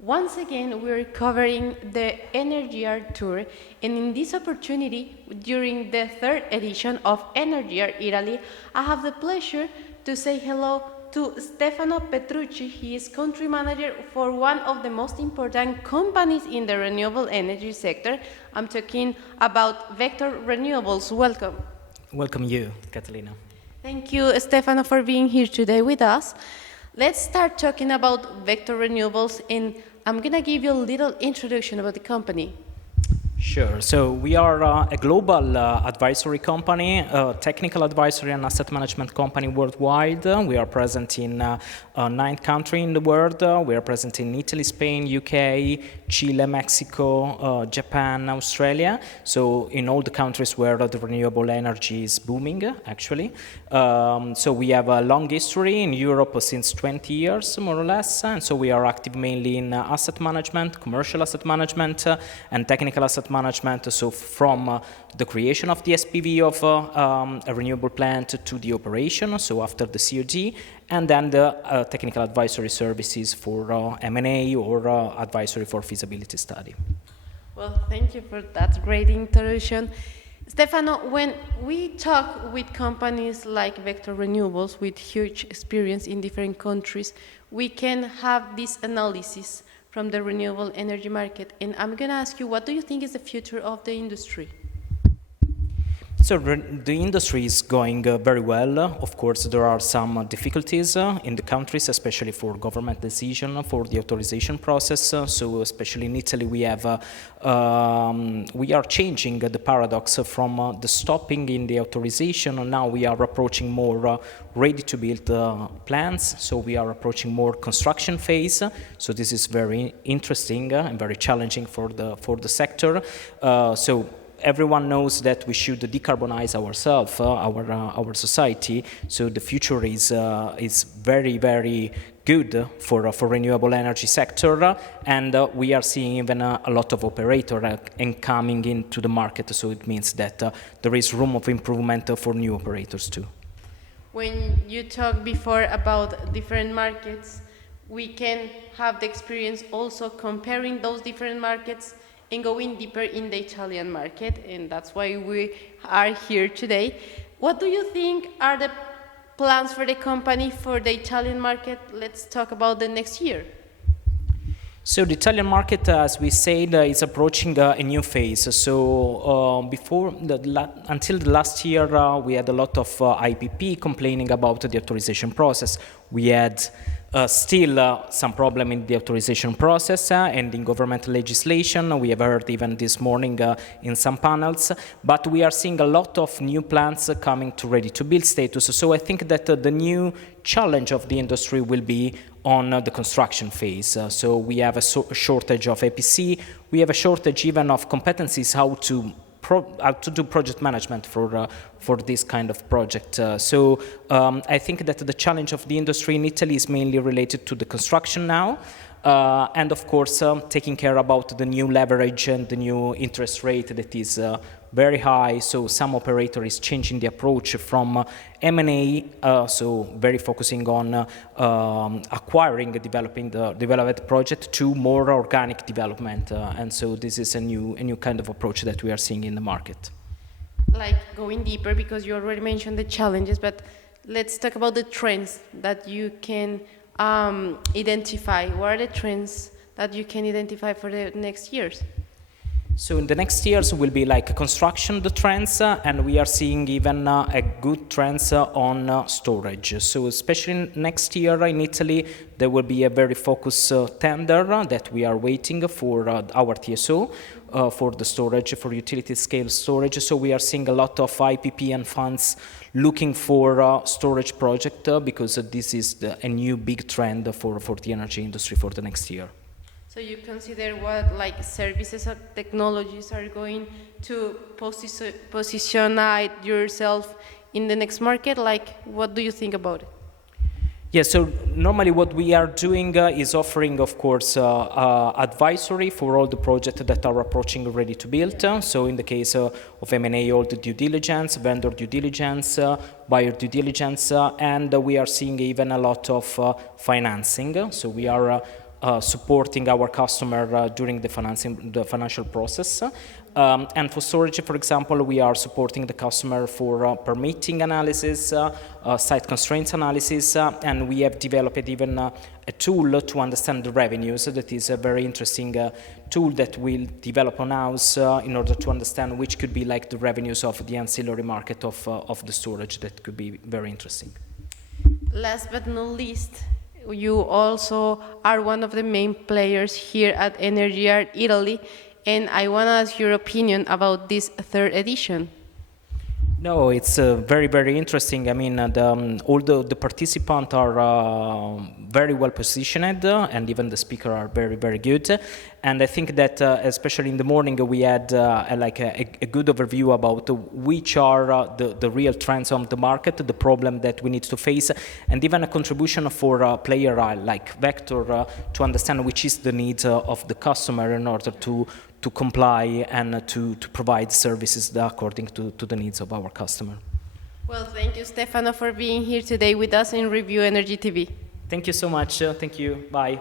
Once again, we're covering the Energyear tour, and in this opportunity, during the third edition of Energyear Italy, I have the pleasure to say hello to Stefano Petrucci. He is country manager for one of the most important companies in the renewable energy sector. I'm talking about Vector Renewables. Welcome. Welcome you, Catalina. Thank you, Stefano, for being here today with us. Let's start talking about Vector Renewables, and I'm going to give you a little introduction about the company. Sure. So we are a global advisory company, technical advisory and asset management company worldwide. We are present in 9 countries in the world. We are present in Italy, Spain, UK, Chile, Mexico, Japan, Australia. So in all the countries where the renewable energy is booming, actually. So we have a long history in Europe since 20 years, more or less. And so we are active mainly in asset management, commercial asset management, and technical asset management. So from the creation of the SPV of a renewable plant to the operation, so after the COD, and then the technical advisory services for M&A or advisory for feasibility study. Well, thank you for that great introduction. Stefano, when we talk with companies like Vector Renewables with huge experience in different countries, we can have this analysis from the renewable energy market. And I'm going to ask you, what do you think is the future of the industry? So the industry is going very well. Of course, there are some difficulties in the countries, especially for government decision for the authorization process. So especially in Italy, we are changing the paradox from the stopping in the authorization. Now we are approaching more ready-to-build plants. So we are approaching more construction phase. So this is very interesting and very challenging for the sector. Everyone knows that we should decarbonize ourselves, our society. So the future is very, very good for renewable energy sector, and we are seeing even a lot of operators coming into the market. So it means that there is room of improvement for new operators too. When you talked before about different markets, we can have the experience also comparing those different markets and going deeper in the Italian market, and that's why we are here today. What do you think are the plans for the company for the Italian market? Let's talk about the next year. So the Italian market, as we said, is approaching a new phase. So until the last year, we had a lot of IPP complaining about the authorization process. We had still some problem in the authorization process and in government legislation. We have heard even this morning in some panels, but we are seeing a lot of new plants coming to ready-to-build status. So I think that the new challenge of the industry will be on the construction phase. So we have a shortage of APC. We have a shortage even of competencies how to do project management for this kind of project. I think that the challenge of the industry in Italy is mainly related to the construction now, and of course taking care about the new leverage and the new interest rate that is very high. So some operator is changing the approach from M&A, so very focusing on acquiring, developing the developed project, to more organic development, and so this is a new kind of approach that we are seeing in the market. Like going deeper, because you already mentioned the challenges, but let's talk about the trends that you can identify. What are the trends that you can identify for the next years? So in the next years will be like construction, the trends, and we are seeing even a good trends on storage. So especially next year in Italy, there will be a very focused tender that we are waiting for our TSO for the storage, for utility scale storage. So we are seeing a lot of IPP and funds looking for storage project because this is a new big trend for the energy industry for the next year. So you consider what like services or technologies are going to position yourself in the next market? Like, what do you think about it? Yeah, so normally what we are doing is offering, of course, advisory for all the projects that are approaching ready to build. So in the case of M&A, all the due diligence, vendor due diligence, buyer due diligence, and we are seeing even a lot of financing. So we are supporting our customer during the financial process. And for storage, for example, we are supporting the customer for permitting analysis, site constraints analysis, and we have developed even a tool to understand the revenues. That is a very interesting tool that we'll develop on house in order to understand which could be like the revenues of the ancillary market of the storage. That could be very interesting. Last but not least, you also are one of the main players here at Energyear Italy, and I want to ask your opinion about this third edition. No, it's very, very interesting. I mean, all the participants are very well positioned, and even the speakers are very, very good. And I think that, especially in the morning, we had like a good overview about which are the real trends on the market, the problem that we need to face, and even a contribution for a player like Vector to understand which is the needs of the customer in order to comply and to provide services according to the needs of our customer. Well, thank you, Stefano, for being here today with us in Review Energy TV. Thank you so much. Thank you. Bye.